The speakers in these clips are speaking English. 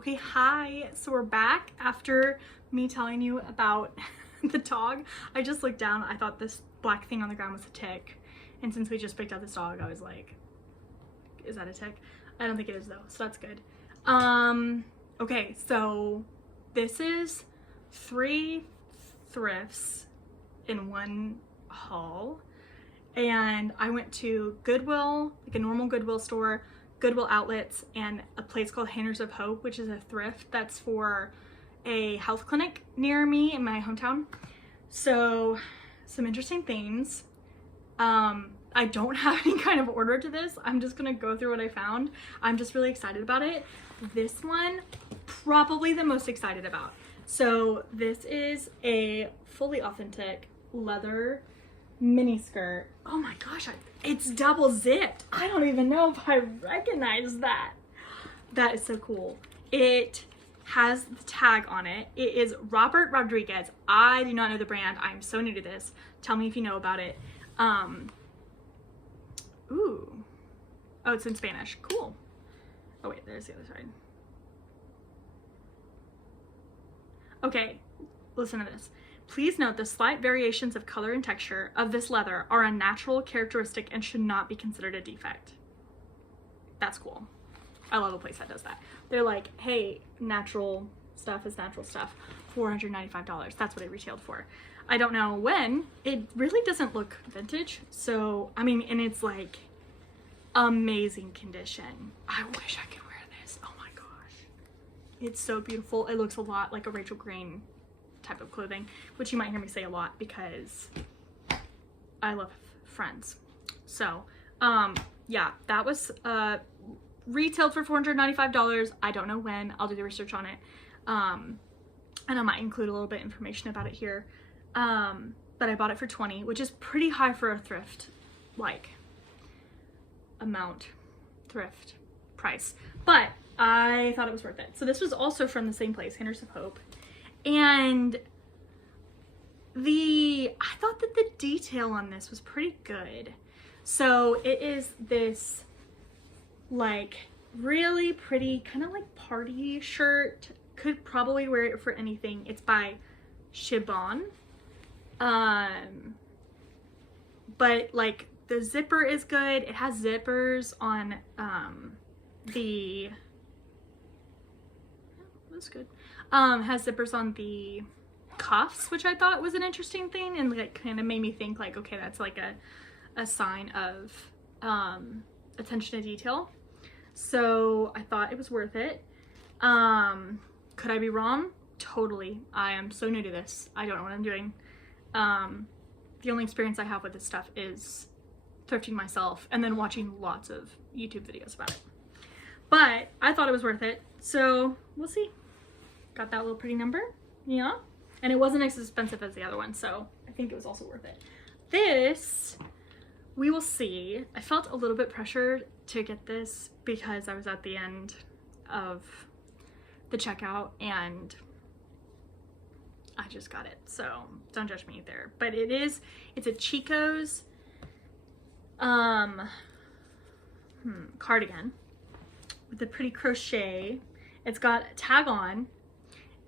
Okay, hi. So we're back after me telling you about the dog. I just looked down. I thought this black thing on the ground was a tick. And since we just picked up this dog, I was like, is that a tick? I don't think it is though, so that's good. Okay, so this is 3 thrifts in one haul. And I went to Goodwill, like a normal Goodwill store, Goodwill outlets, and a place called Handers of Hope, which is a thrift that's for a health clinic near me in my hometown. So some interesting things. I don't have any kind of order to this. I'm just gonna go through what I found. I'm just really excited about it. This one, probably the most excited about. So this is a fully authentic leather mini skirt. Oh my gosh, it's double zipped. I don't even know if I recognize that. That is so cool. It has the tag on it. It is Robert Rodriguez. I do not know the brand. I'm so new to this. Tell me if you know about it. Ooh. Oh, it's in Spanish. Cool. Oh wait, there's the other side. Okay, listen to this. Please note the slight variations of color and texture of this leather are a natural characteristic and should not be considered a defect. That's cool. I love a place that does that. They're like, hey, natural stuff is natural stuff. $495. That's what it retailed for. I don't know when. It really doesn't look vintage. So, I mean, and it's like amazing condition. I wish I could wear this. Oh my gosh. It's so beautiful. It looks a lot like a Rachel Green type of clothing, which you might hear me say a lot because I love Friends. So yeah, that was retailed for $495. I don't know when. I'll do the research on it, and I might include a little bit of information about it here, but I bought it for $20, which is pretty high for a thrift like amount, thrift price, but I thought it was worth it. So this was also from the same place, Handers of Hope. And I thought that the detail on this was pretty good. So it is this like really pretty kind of like party shirt. Could probably wear it for anything. It's by Shibon. But like the zipper is good. It has zippers on that's good. Has zippers on the cuffs, which I thought was an interesting thing, and like kind of made me think like, okay, that's like a sign of attention to detail. So I thought it was worth it. Could I be wrong? Totally. I am so new to this. I don't know what I'm doing. The only experience I have with this stuff is thrifting myself and then watching lots of YouTube videos about it. But I thought it was worth it, so we'll see. Got that little pretty number, yeah, and it wasn't as expensive as the other one, so I think it was also worth it. This, we will see. I felt a little bit pressured to get this because I was at the end of the checkout and I just got it, so don't judge me there. But it's a Chico's cardigan with a pretty crochet. It's got a tag on,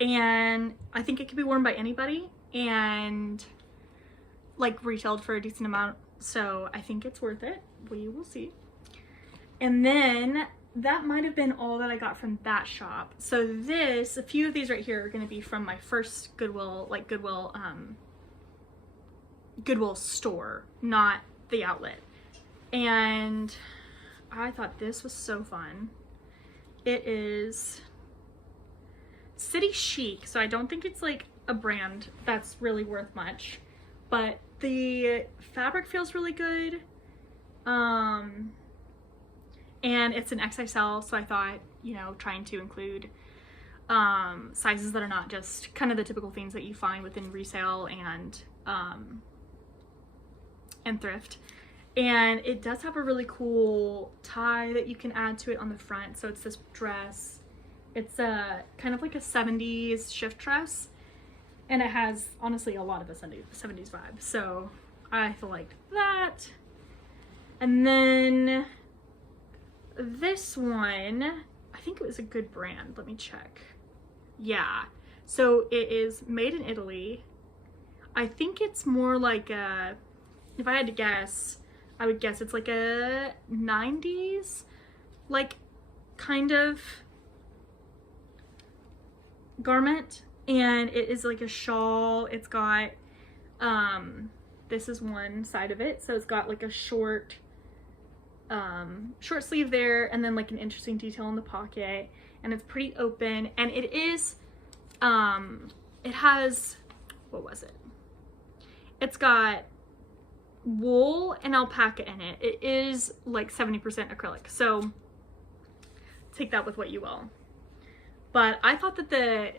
and I think it could be worn by anybody and like retailed for a decent amount, so I think it's worth it. We will see. And then that might have been all that I got from that shop. So a few of these right here are going to be from my first Goodwill store, not the outlet. And I thought this was so fun. It is City Chic, so I don't think it's like a brand that's really worth much, but the fabric feels really good, and it's an XXL, so I thought, you know, trying to include sizes that are not just kind of the typical things that you find within resale and thrift. And it does have a really cool tie that you can add to it on the front. So it's this dress. It's a kind of like a 70s shift dress, and it has honestly a lot of a 70s vibe. So I liked that. And then this one, I think it was a good brand. Let me check. Yeah. So it is made in Italy. I think it's more like a, if I had to guess, I would guess it's like a 90s, like kind of garment. And it is like a shawl. It's got, this is one side of it. So it's got like a short sleeve there, and then like an interesting detail in the pocket, and it's pretty open, and it is, it has, what was it? It's got wool and alpaca in it. It is like 70% acrylic, so take that with what you will. But I thought that the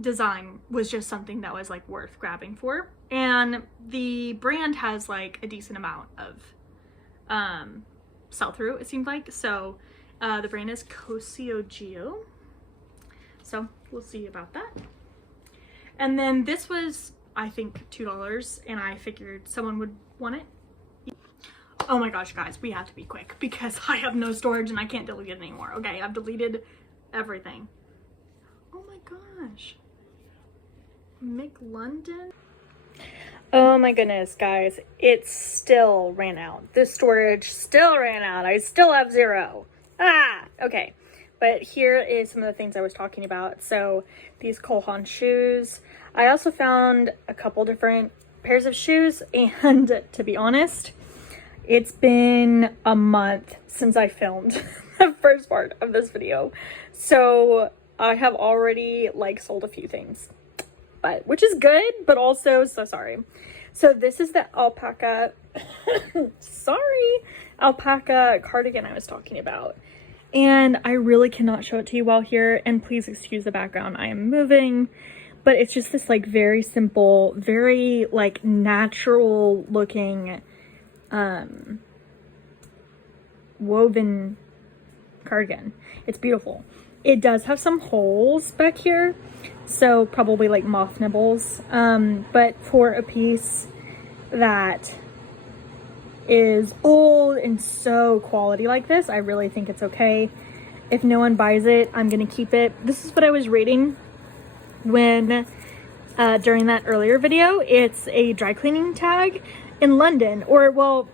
design was just something that was like worth grabbing for, and the brand has like a decent amount of sell through, it seemed like. So the brand is Cosio, so we'll see about that. And then this was, I think, $2, and I figured someone would want it. Oh my gosh, guys, we have to be quick because I have no storage and I can't delete it anymore. Okay, I've deleted everything. Oh my gosh, McLondon. Oh my goodness, guys, it still ran out. This storage still ran out. I still have 0. Okay. But here is some of the things I was talking about. So these Cole Haan shoes. I also found a couple different pairs of shoes, and to be honest, it's been a month since I filmed the first part of this video. So I have already like sold a few things. But, which is good, but also so sorry. So this is the alpaca, alpaca cardigan I was talking about. And I really cannot show it to you while here, and please excuse the background, I am moving. But it's just this like very simple, very like natural looking woven cardigan. It's beautiful. It does have some holes back here, so probably like moth nibbles, but for a piece that is old and so quality like this, I really think it's okay. If no one buys it, I'm gonna keep it. This is what I was reading when during that earlier video. It's a dry cleaning tag in London, or well,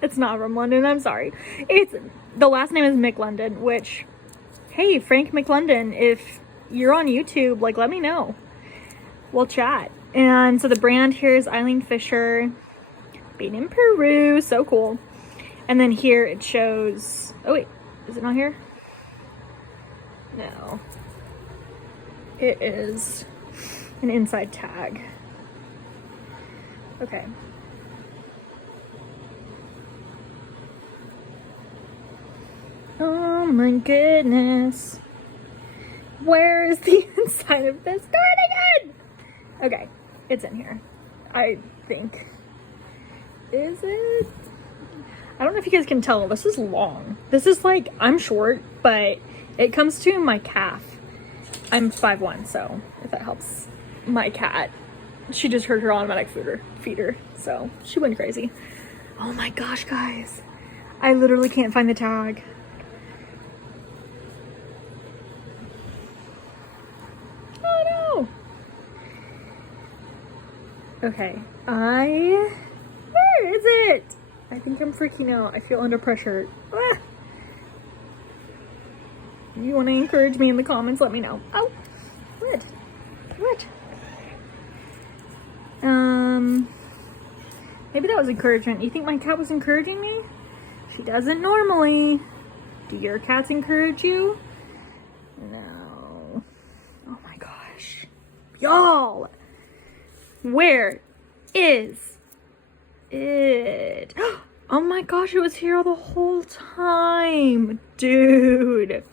it's not from London, I'm sorry. It's, the last name is McLondon, which, hey, Frank McLondon, if you're on YouTube, like, let me know. We'll chat. And so the brand here is Eileen Fisher, made in Peru. So cool. And then here it shows, oh wait, is it not here? No. It is an inside tag. Okay. Oh my goodness. Where is the inside of this cardigan? Okay, it's in here, I think. Is it? I don't know if you guys can tell. This is long. This is like, I'm short, but it comes to my calf. I'm 5'1", so if that helps. My cat, she just heard her automatic feeder, so she went crazy. Oh my gosh, guys. I literally can't find the tag. Oh no. Okay, where is it? I think I'm freaking out. I feel under pressure. Ah. If you want to encourage me in the comments, let me know. Oh, what? Maybe that was encouragement. You think my cat was encouraging me? She doesn't normally. Do your cats encourage you? No. Oh my gosh. Y'all! Where is it? Oh my gosh, it was here the whole time. Dude.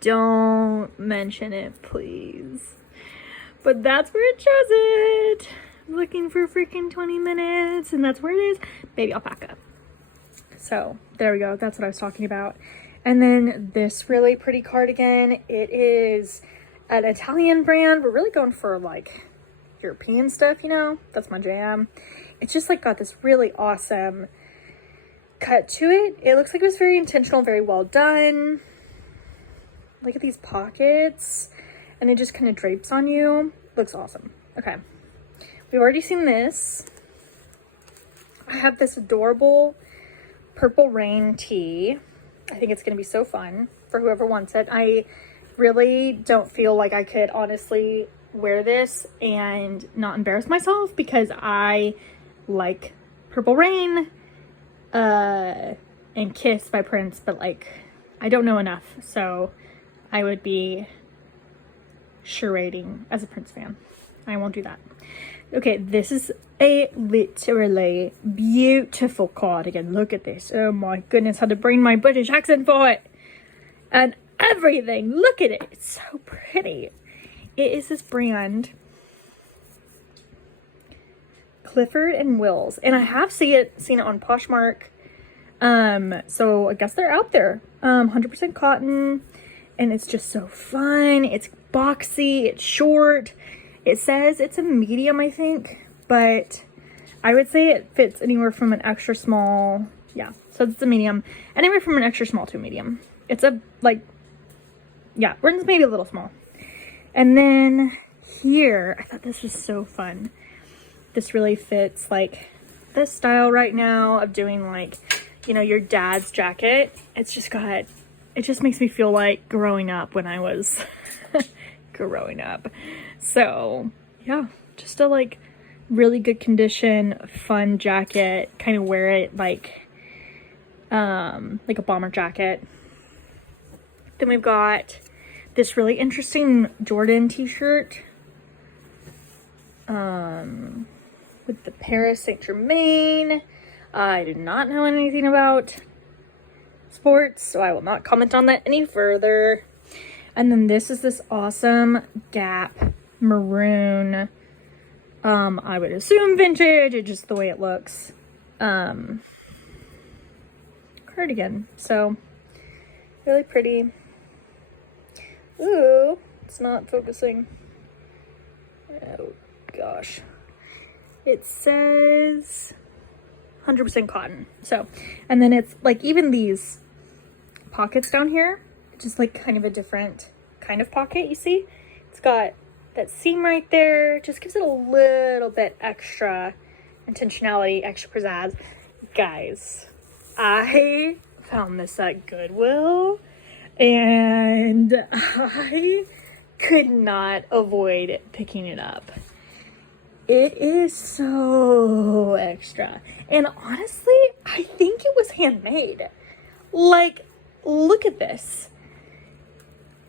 Don't mention it, please. But that's where it shows it. I'm looking for freaking 20 minutes, and that's where it is. Baby alpaca. So there we go. That's what I was talking about. And then this really pretty cardigan. It is an Italian brand. We're really going for like European stuff, you know? That's my jam. It's just like got this really awesome cut to it. It looks like it was very intentional, very well done. Look at these pockets, and it just kind of drapes on you. Looks awesome. Okay, we've already seen this. I have this adorable Purple Rain tee. I think it's gonna be so fun for whoever wants it. I really don't feel like I could honestly wear this and not embarrass myself, because I like Purple Rain and Kiss by Prince, but like I don't know enough, so I would be charading as a Prince fan. I won't do that. Okay, this is a literally beautiful cardigan. Look at this. Oh my goodness, had to bring my British accent for it. And everything. Look at it. It's so pretty. It is this brand, Clifford and Wills. And I have seen it on Poshmark. So I guess they're out there. 100% cotton. And it's just so fun. It's boxy. It's short. It says it's a medium, I think, but I would say it fits anywhere from an extra small. Yeah, so it's a medium, anywhere from an extra small to a medium. It's a, like, yeah, runs maybe a little small. And then here, I thought this was so fun. This really fits like this style right now of doing, like, you know, your dad's jacket. It's just got, it just makes me feel like growing up when I was growing up. So yeah, just a like really good condition, fun jacket. Kind of wear it like a bomber jacket. Then we've got this really interesting Jordan t-shirt with the Paris Saint-Germain. I do not know anything about sports, so I will not comment on that any further. And then this is this awesome Gap maroon, I would assume vintage, it's just the way it looks, cardigan. So really pretty. Ooh, it's not focusing. Oh gosh. It says 100% cotton. So, and then it's like even these pockets down here, just like kind of a different kind of pocket, you see? It's got that seam right there, just gives it a little bit extra intentionality, extra pizzazz. Guys, I found this at Goodwill and I could not avoid picking it up. It is so extra. And honestly, I think it was handmade. Like, look at this.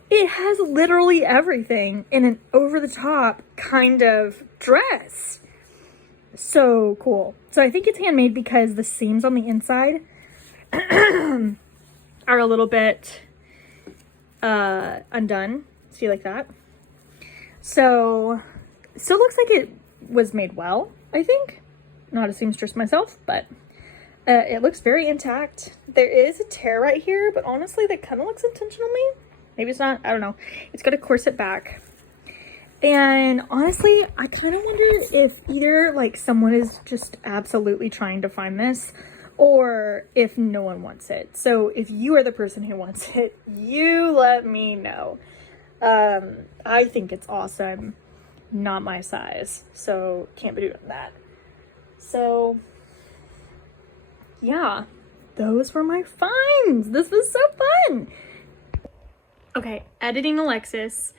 It has literally everything in an over-the-top kind of dress. So cool. So I think it's handmade because the seams on the inside are a little bit undone. See, like that? So still looks like it was made well, I think. Not a seamstress myself, but it looks very intact. There is a tear right here, but honestly, that kind of looks intentional to me. Maybe it's not, I don't know. It's got a corset back. And honestly, I kind of wonder if either like someone is just absolutely trying to find this or if no one wants it. So if you are the person who wants it, you let me know. I think it's awesome. Not my size, so can't be doing that. So yeah, those were my finds. This was so fun. Okay, editing Alexis.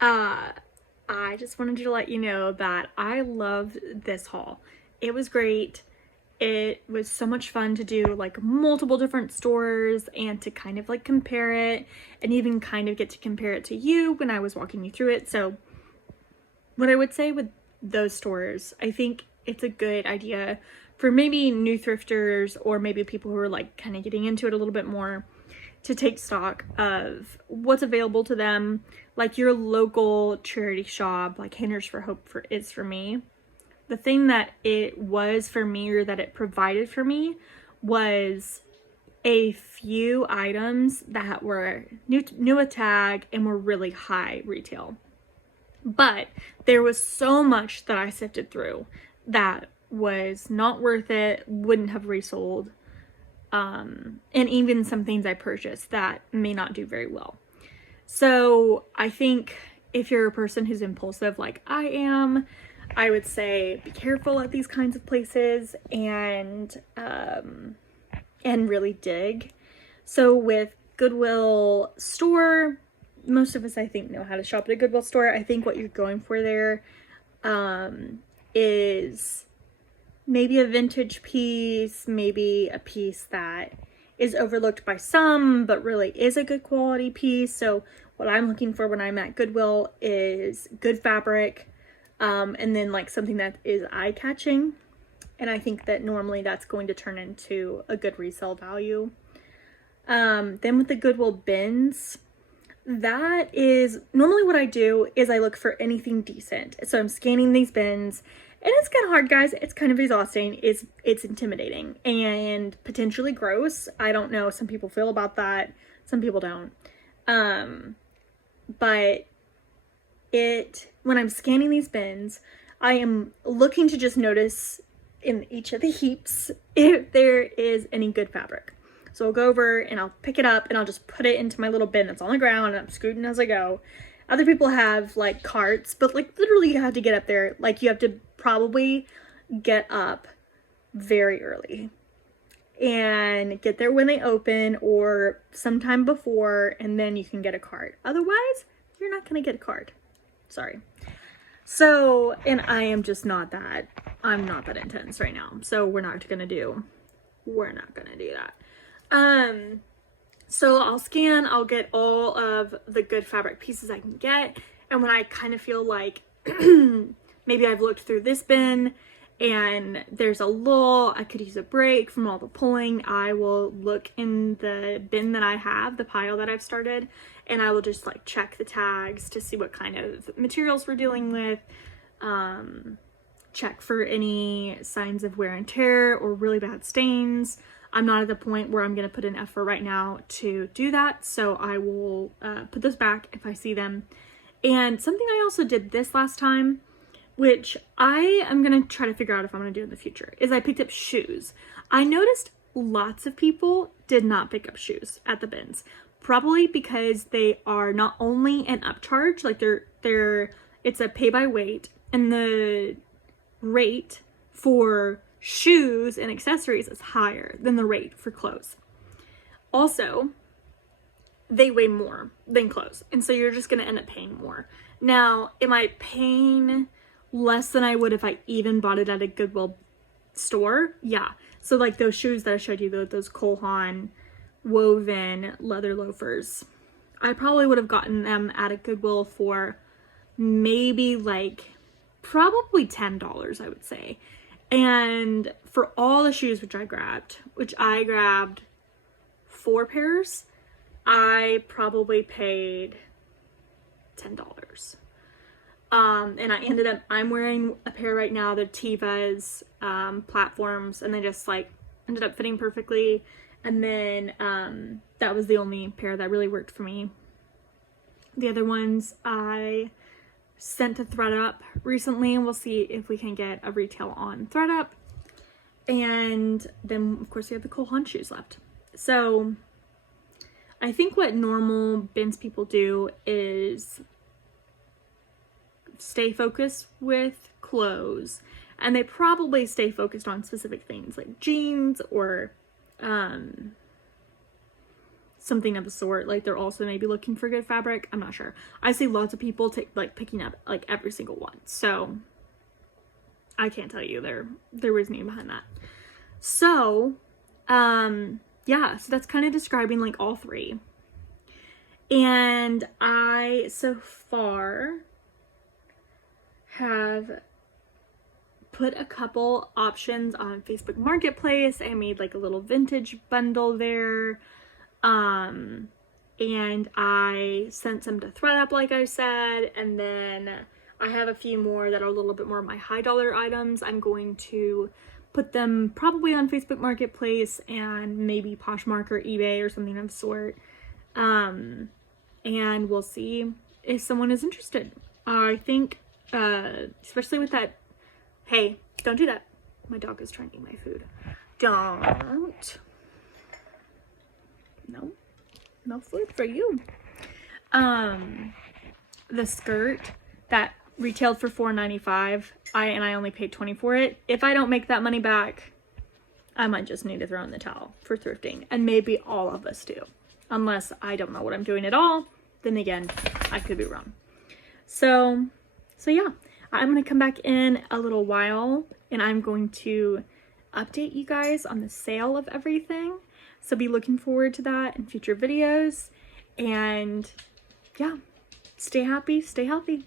I just wanted to let you know that I loved this haul. It was great. It was so much fun to do like multiple different stores and to kind of like compare it and even kind of get to compare it to you when I was walking you through it. So what I would say with those stores, I think it's a good idea for maybe new thrifters or maybe people who are like kind of getting into it a little bit more to take stock of what's available to them. Like your local charity shop, like Hinders for Hope is for me. The thing that it was for me, or that it provided for me, was a few items that were new at tag and were really high retail. But there was so much that I sifted through that was not worth it, wouldn't have resold. and even some things I purchased that may not do very well. So I think if you're a person who's impulsive like I am, I would say be careful at these kinds of places and really dig. So with Goodwill store, most of us I think know how to shop at a Goodwill store. I think what you're going for there is maybe a vintage piece, maybe a piece that is overlooked by some but really is a good quality piece. So what I'm looking for when I'm at Goodwill is good fabric, and then like something that is eye-catching, and I think that normally that's going to turn into a good resale value. Then with the Goodwill bins, that is normally what I do is I look for anything decent. So I'm scanning these bins, and it's kind of hard, guys. It's kind of exhausting. It's intimidating and potentially gross. I don't know. Some people feel about that. Some people don't. But when I'm scanning these bins, I am looking to just notice in each of the heaps if there is any good fabric. So I'll go over and I'll pick it up and I'll just put it into my little bin that's on the ground, and I'm scooting as I go. Other people have like carts, but like literally you have to get up there. Like you have to probably get up very early and get there when they open or sometime before, and then you can get a cart. Otherwise, you're not going to get a cart. Sorry. So, and I am just not that, I'm not that intense right now. So we're not going to do that. So I'll scan, I'll get all of the good fabric pieces I can get. And when I kind of feel like maybe I've looked through this bin and there's a lull, I could use a break from all the pulling, I will look in the bin that I have, the pile that I've started, and I will just like check the tags to see what kind of materials we're dealing with, check for any signs of wear and tear or really bad stains. I'm not at the point where I'm going to put in effort right now to do that, so I will put those back if I see them. And something I also did this last time, which I am going to try to figure out if I'm going to do in the future, is I picked up shoes. I noticed lots of people did not pick up shoes at the bins, probably because they are not only an upcharge, like it's a pay by weight, and the rate for shoes and accessories is higher than the rate for clothes. Also, they weigh more than clothes, and so you're just going to end up paying more. Now, am I paying less than I would if I even bought it at a Goodwill store? Yeah. So like those shoes that I showed you, those Cole Haan woven leather loafers, I probably would have gotten them at a Goodwill for maybe like probably $10, I would say. And for all the shoes which I grabbed 4 pairs, I probably paid $10. And I'm wearing a pair right now, the Tevas platforms, and they just like ended up fitting perfectly. And then that was the only pair that really worked for me. The other ones I sent to ThredUp recently, and we'll see if we can get a retail on ThredUp. And then of course we have the Cole Haan shoes left. So I think what normal bins people do is stay focused with clothes, and they probably stay focused on specific things like jeans or something of the sort. Like they're also maybe looking for good fabric. I'm not sure. I see lots of people picking up like every single one, so I can't tell you their reasoning behind that. So yeah, so that's kind of describing like all three. And I so far have put a couple options on Facebook Marketplace. I made like a little vintage bundle there. And I sent some to ThredUp, like I said, and then I have a few more that are a little bit more of my high dollar items. I'm going to put them probably on Facebook Marketplace and maybe Poshmark or eBay or something of the sort. And we'll see if someone is interested. I think, especially with that, hey, don't do that. My dog is trying to eat my food. Don't. No food for you. The skirt that retailed for $4.95, I only paid $20 for it. If I don't make that money back, I might just need to throw in the towel for thrifting, and maybe all of us do, unless I don't know what I'm doing at all. Then again, I could be wrong. So yeah, I'm gonna come back in a little while and I'm going to update you guys on the sale of everything. So be looking forward to that in future videos. And yeah, stay happy, stay healthy.